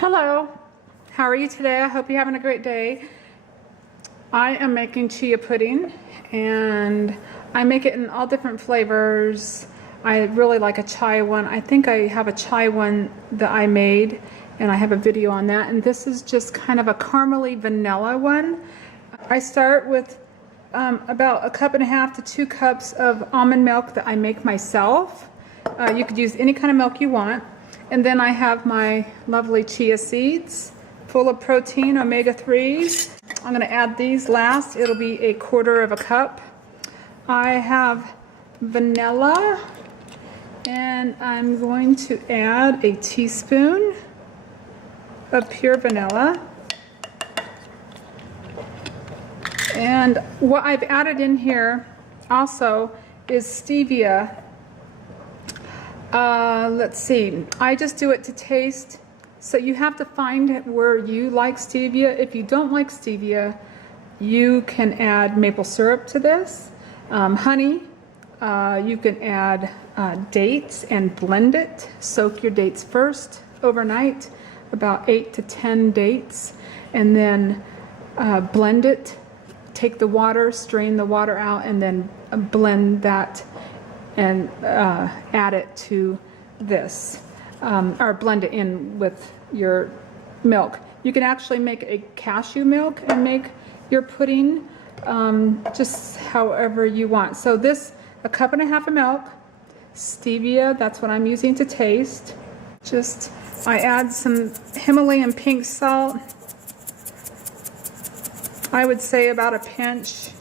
Hello, how are you today? I hope you're having a great day. I am making chia pudding and I make it in all different flavors. I really like a chai one. I think I have a chai one that I made and I have a video on that, and this is just kind of a caramely vanilla one. I start with about 1.5 cups to 2 cups of almond milk that I make myself. You could use any kind of milk you want. And then I have my lovely chia seeds, full of protein, omega-3s. I'm going to add these last. It'll be 1/4 cup. I have vanilla, and I'm going to add a teaspoon of pure vanilla. And what I've added in here also is stevia. Let's see, I just do it to taste, so you have to find where you like stevia. If you don't like stevia, you can add maple syrup to this, honey, you can add dates and blend it. Soak your dates first overnight, about 8 to 10 dates, and then blend it, take the water, strain the water out, and then blend that and add it to this, or blend it in with your milk. You can actually make a cashew milk and make your pudding just however you want. So this, 1.5 cups of milk, stevia, that's what I'm using to taste. Just, I add some Himalayan pink salt. I would say about a pinch.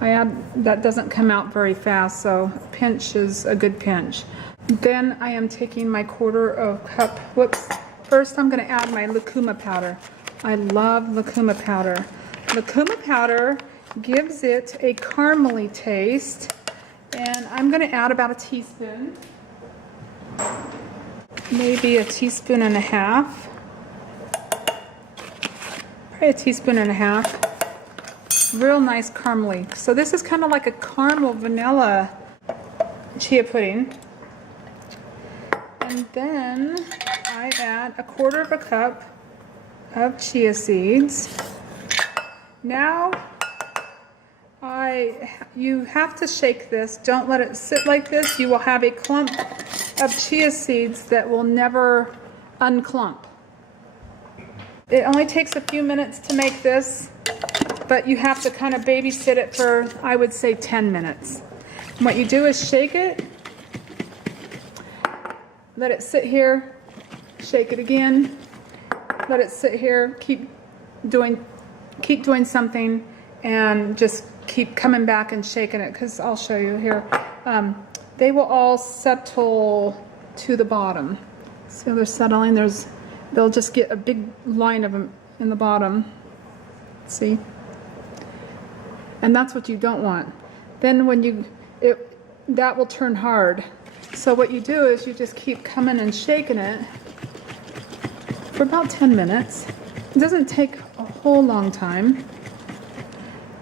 That doesn't come out very fast, so a pinch is a good pinch. Then I am taking my 1/4 cup, first I'm going to add my lucuma powder. I love lucuma powder. Lucuma powder gives it a caramely taste, and I'm going to add about a teaspoon, maybe 1.5 teaspoons, probably 1.5 teaspoons. Real nice caramely. So this is kind of like a caramel vanilla chia pudding. And then I add 1/4 cup of chia seeds. Now you have to shake this. Don't let it sit like this. You will have a clump of chia seeds that will never unclump. It only takes a few minutes to make this, but you have to kind of babysit it for, I would say, 10 minutes. And what you do is shake it, let it sit here, shake it again, let it sit here, keep doing something, and just keep coming back and shaking it, because I'll show you here. They will all settle to the bottom. So they're settling. They'll just get a big line of them in the bottom. See? And that's what you don't want. Then when that will turn hard. So what you do is you just keep coming and shaking it for about 10 minutes. It doesn't take a whole long time.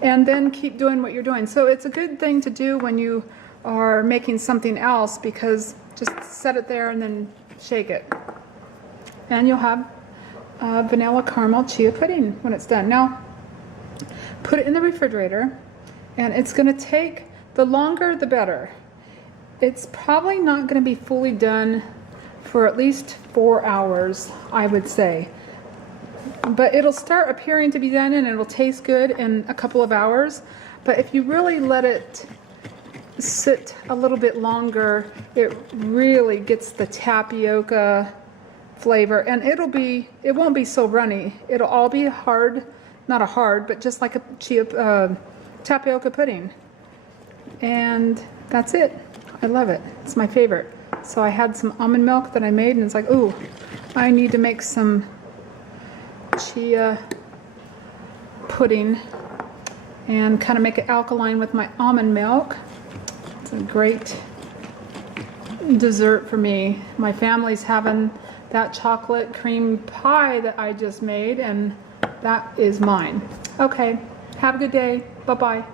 And then keep doing what you're doing. So it's a good thing to do when you are making something else, because just set it there and then shake it. And you'll have vanilla caramel chia pudding when it's done. Now, put it in the refrigerator, and it's going to take, the longer the better. It's probably not going to be fully done for at least 4 hours, I would say. But it'll start appearing to be done, and it'll taste good in a couple of hours. But if you really let it sit a little bit longer, it really gets the tapioca flavor, and it won't be so runny. It'll all be hard. Not a hard, but just like a tapioca pudding. And that's it. I love it. It's my favorite. So I had some almond milk that I made, and it's like, ooh, I need to make some chia pudding and kind of make it alkaline with my almond milk. It's a great dessert for me. My family's having that chocolate cream pie that I just made, and that is mine. Okay, have a good day. Bye-bye.